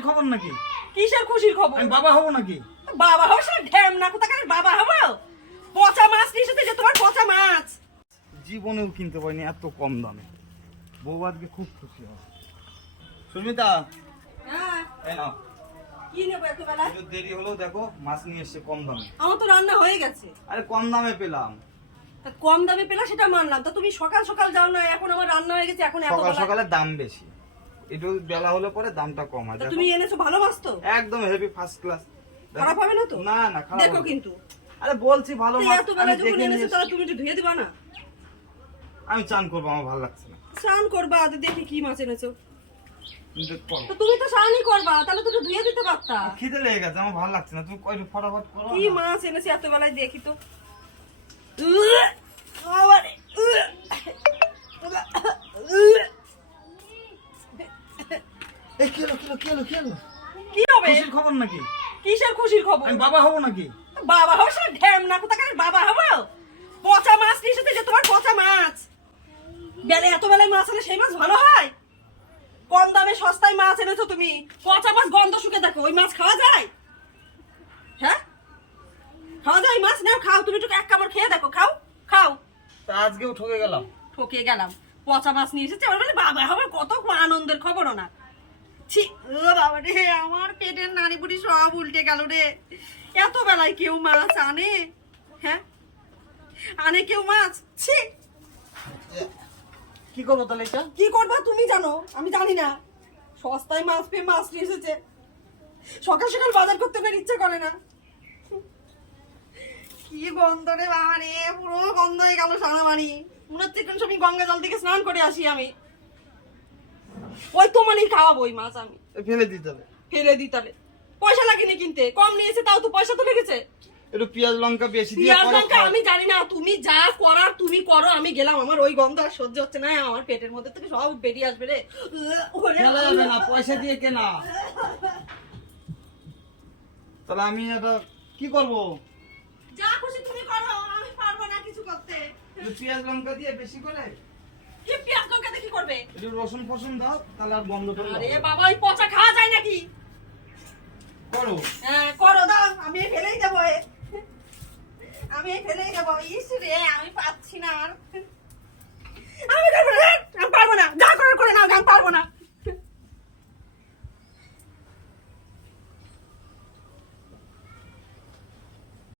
খুশির খবর নাকি? কিসের খুশির খবর? আমি বাবা হব নাকি? বাবা হও সে ঢ্যাম না কোথাকার বাবা হবো? পচা মাছ নিয়ে এসেছে যে তোমার পচা মাছ। জীবনেও কিনতে পারিনি এত কম দামে। বউ আজকে খুব খুশি হবে। সুস্মিতা, হ্যাঁ এই নাও। কি নেবো এত বেলা? একটু দেরি হলেও দেখো মাছ নিয়ে এসছে কম দামে। আমার তো রান্না হয়ে গেছে। আরে কম দামে পেলাম। তা কম দামে পেলা সেটা মানলাম, তা তুমি সকাল সকাল যাও না, এখন আমার রান্না হয়ে গেছে, এখন এত সকাল বেলা। সকালে দাম বেশি, একটু বেলা হলে পরে দামটা কম হয়। তা দেখো, তুমি এনেছো ভালো মাছ তো? একদম হেভি ফার্স্ট ক্লাস। খারাপ হবে না তো? না না, খারাপ দেখো হবে না। কিন্তু আরে বলছি ভালো তো মাছ। এত বেলা আমি যখন দেখে এনেছো নিয়ে তাহলে এসেছি। তুমি একটু ধুয়ে দিবা না? আমি চান করবো, আমার ভালো লাগছে না। স্নান করবা, তো দেখি কি মাছ এনেছো। কিন্তু করো। তো তুমি তো স্নানই করবা, তাহলে তো একটু ধুয়ে দিতে পারতা। খিদে লেগে গেছে, আমার ভালো লাগছে না। তুমি কয়টা ফটাফট করো কি না। মাছ এনেছে এত বেলায় দেখি তো। বাবারে। এই কি হলো, কি হলো, কি হলো, কি হলো? কি হবে? খুশির খবর নাকি? কিসের খুশির খবর? আমি বাবা হব নাকি? বাবা হও সে ঢ্যাম না কোথাকার বাবা হবো? পচা মাছ নিয়ে এসেছে যে তোমার পচা মাছ। বেলে এত বেলায় মাছ এনে সেই মাছ ভালো হয়? কম দামে সস্তায় মাছ এনেছো তুমি, পচা মাছ গন্ধ শুকে দেখো, ওই মাছ খাওয়া যায়? হ্যাঁ খাওয়া যায় মাছ? নাও খাও, তুমি একটু এক কামড় খেয়ে দেখো, খাও খাও। তা আজকেও ঠকে গেলাম। ঠকে গেলাম, পচা মাছ নিয়ে এসেছে, ওর বলে বাবা হবে, কত আনন্দের খবরও না। ছি, ও বাবা রে, আমার পেটের নাড়ি বুড়ি সব উল্টে গেল রে। এত বেলায় কেউ মাছ আনে? হ্যাঁ আনে কেউ মাছ? ছি, কি করবো তাহলে এটা? কি করবা তুমি জানো, আমি জানি না। সস্তায় মাছ পেয়ে মাছ নিয়ে এসেছে, সকাল সকাল বাজার করতে বের ইচ্ছে করে না। কি গন্ধ রে বাবা রে, পুরো গন্ধ হয়ে গেল সারা বাড়ি। মনে হচ্ছে কোন সময় গঙ্গা জল থেকে স্নান করে আসি আমি। ওই তোমারই খাওয়াবো ওই মাছ আমি। ফেলে দিতে হবে। ফেলে দিতে হবে? পয়সা লাগেনি কিনতে, কম নিয়েছে তাও তো পয়সা তো লেগেছে। একটু পেঁয়াজ লঙ্কা বেশি দিয়ে পেঁয়াজ করো, লঙ্কা খাও। আমি জানি না, তুমি যা করার তুমি করো, আমি গেলাম। আমার ওই গন্ধ আর সহ্য হচ্ছে না, আমার পেটের মধ্যে থেকে সব বেরিয়ে আসবে রে। ফেলা যাবে না, পয়সা দিয়ে কেনা। তাহলে আমি এটা কি করবো? যা খুশি তুমি করো, আমি পারবো না কিছু করতে। একটু পেঁয়াজ লঙ্কা দিয়ে বেশি করে কি পেঁয়াজ লঙ্কা দিয়ে কি করবে? একটু রসুন ফসুন দাও, তাহলে আর বন্ধ করে আরে বাবা, ওই পচা খাওয়া যায় নাকি? করো। হ্যাঁ করো, দাও, আমি ফেলেই দেবো আমি ফেলেই দেবো। ইস রে, আমি পাচ্ছি না আর।